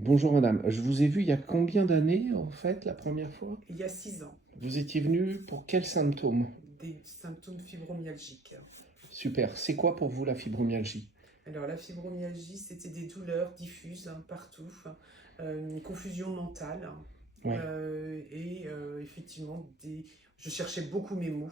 Bonjour madame, je vous ai vu il y a combien d'années en fait la première fois? Il y a 6 ans, Vous étiez venu pour quels symptômes? des symptômes fibromyalgiques. Super, c'est quoi pour vous la fibromyalgie? Alors la fibromyalgie, c'était des douleurs diffuses partout, une confusion mentale Ouais, effectivement, je cherchais beaucoup mes mots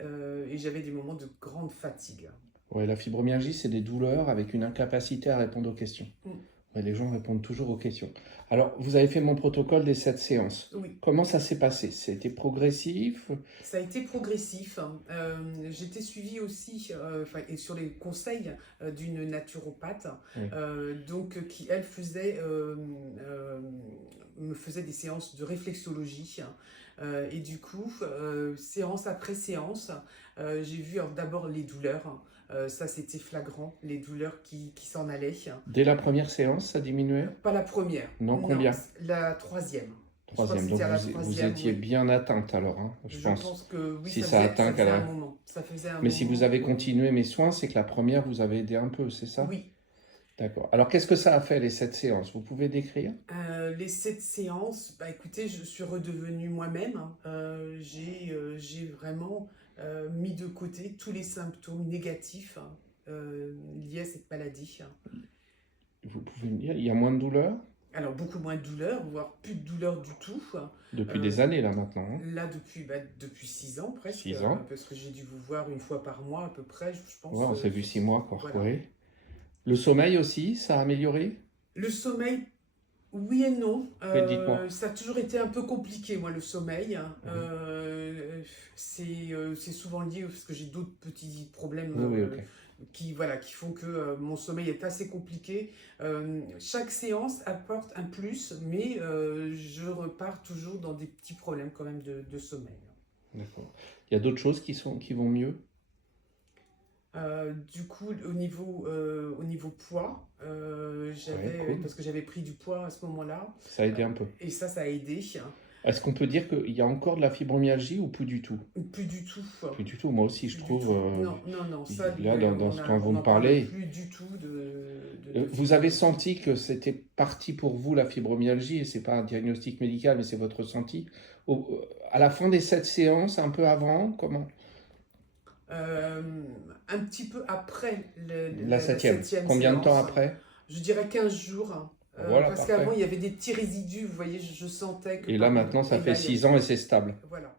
et j'avais des moments de grande fatigue. ouais, la fibromyalgie c'est des douleurs avec une incapacité à répondre aux questions. Mm. Ouais, les gens répondent toujours aux questions. Alors, vous avez fait mon protocole des 7 séances. Oui, Comment ça s'est passé? C'était progressif? ça a été progressif. J'étais suivie aussi et sur les conseils d'une naturopathe, Oui. qui elle me faisait des séances de réflexologie. Et du coup, séance après séance, j'ai vu d'abord les douleurs. Ça, c'était flagrant, les douleurs qui s'en allaient. Dès la première séance, ça diminuait? Pas la première, Non, non, combien? la troisième. Je crois que Troisième, donc c'était à la vous troisième, étiez oui. bien atteinte alors, hein, je Je pense. pense que oui, Si ça atteint ça qu'à faisait un la... moment. Ça faisait un Mais si vous moment. avez continué mes soins, c'est que la première vous avait aidé un peu, c'est ça? Oui. D'accord. Alors, qu'est-ce que ça a fait, les 7 séances? Vous pouvez décrire? Les 7 séances, bah écoutez, je suis redevenue moi-même, hein. J'ai vraiment mis de côté tous les symptômes négatifs liés à cette maladie. Vous pouvez me dire, il y a moins de douleur? Alors beaucoup moins de douleur, voire plus de douleur du tout. Depuis Euh, des années, là, maintenant, hein? Là depuis 6 ans presque, 6 ans. parce que j'ai dû vous voir une fois par mois à peu près, je pense. Ouais, on s'est vu 6 mois, quoi. Voilà. Oui. Le sommeil aussi, ça a amélioré? Le sommeil, oui et non. Oui, dites-moi. Ça a toujours été un peu compliqué, moi, le sommeil. Oui, C'est souvent lié parce que j'ai d'autres petits problèmes oui, oui, ok. qui font que mon sommeil est assez compliqué. Chaque séance apporte un plus, mais je repars toujours dans des petits problèmes quand même de sommeil. D'accord. Il y a d'autres choses qui vont mieux? Du coup, au niveau poids, Ouais, cool. parce que j'avais pris du poids à ce moment-là, Ça a aidé un peu. et ça a aidé. Est-ce qu'on peut dire qu'il y a encore de la fibromyalgie ou plus du tout? Plus du tout. Plus du tout. Moi aussi, je Plus du trouve. tout. Non, non, non. Ça, Là, dans ce dont on vous me n'en parle parlez, plus du tout de vous avez fibromyalgie. senti que c'était parti pour vous la fibromyalgie, et c'est pas un diagnostic médical, mais c'est votre ressenti. À la fin des 7 séances, un peu avant, comment? Euh, un petit peu après La la septième. septième Combien de temps séance, après? je dirais 15 jours. Voilà, Parce qu'avant, parfait. il y avait des petits résidus, vous voyez, je sentais que Et là, maintenant, ça et fait là, il y 6 avait... ans et c'est stable. Voilà.